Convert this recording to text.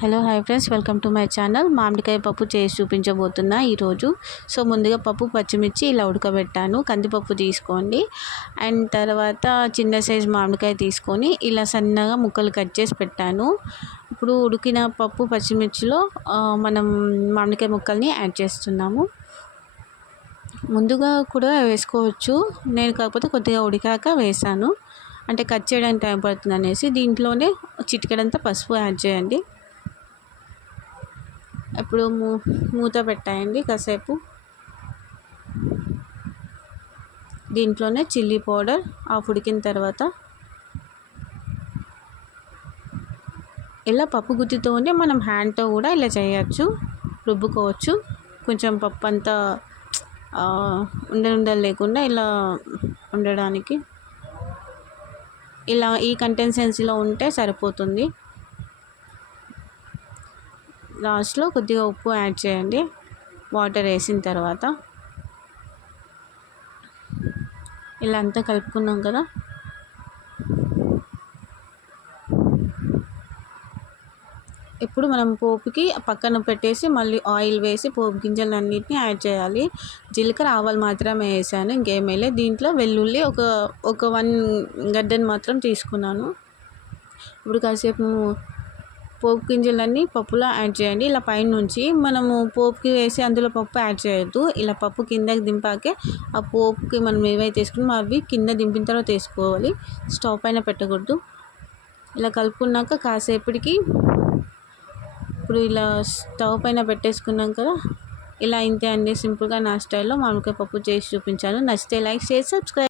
Hello hi friends. Welcome to my channel. మామిడికాయ పప్పు చేసి చూపించబోతున్నా ఈరోజు. సో ముందుగా పప్పు పచ్చిమిర్చి ఇలా ఉడకబెట్టాను. కందిపప్పు తీసుకోండి. అండ్ తర్వాత చిన్న సైజు మామిడికాయ తీసుకొని ఇలా సన్నగా ముక్కలు కట్ చేసి పెట్టాను. ఇప్పుడు ఉడికిన పప్పు పచ్చిమిర్చిలో మనం మామిడికాయ ముక్కల్ని యాడ్ చేస్తున్నాము. ముందుగా కూడా వేసుకోవచ్చు. నేను కాకపోతే కొద్దిగా ఉడికాక వేసాను. అంటే కట్ చేయడానికి టైం పడుతుంది అనేసి దీంట్లోనే చిటికడంతా పసుపు యాడ్ చేయండి. ఇప్పుడు మూ మూత పెట్టాయండి కాసేపు. దీంట్లోనే చిల్లీ పౌడర్ ఆ ఉడికిన తర్వాత ఇలా పప్పు గుత్తితోనే మనం హ్యాండ్తో కూడా ఇలా చేయొచ్చు రుబ్బుకోవచ్చు. కొంచెం పప్పు అంతా ఉండలు లేకుండా ఇలా ఉండడానికి. ఇలా ఈ కంటెన్సెన్సీలో ఉంటే సరిపోతుంది. లాస్ట్లో కొద్దిగా ఉప్పు యాడ్ చేయండి. వాటర్ వేసిన తర్వాత. ఇలా అంతా కలుపుకున్నాం కదా. ఇప్పుడు మనం పోపుకి పక్కన పెట్టేసి మళ్ళీ ఆయిల్ వేసి పోపు గింజలన్నింటినీ యాడ్ చేయాలి. జీలకర్ర ఆవాలు మాత్రమే వేసాను ఇంకేం వేయలేదు. దీంట్లో వెల్లుల్లి ఒక ఒక వన్ గడ్డని మాత్రం తీసుకున్నాను. ఇప్పుడు కాసేపు పోపు గింజలన్నీ పప్పులో యాడ్ చేయండి. ఇలా పైనుంచి మనము పోపుకి వేసి అందులో పప్పు యాడ్ చేయొద్దు. ఇలా పప్పు కిందకి దింపాకే ఆ పోపుకి మనం ఏవైతే వేసుకున్నామో అవి కింద దింపిన తర్వాత వేసుకోవాలి. స్టవ్ పైన పెట్టకూడదు. ఇలా కలుపుకున్నాక కాసేపటికి ఇప్పుడు ఇలా స్టవ్ పైన పెట్టేసుకున్నాం కదా ఇలా ఇంతే అండి. సింపుల్గా నా స్టైల్లో మామిడికాయ పప్పు చేసి చూపించాను. నచ్చితే లైక్ చేసి సబ్స్క్రైబ్.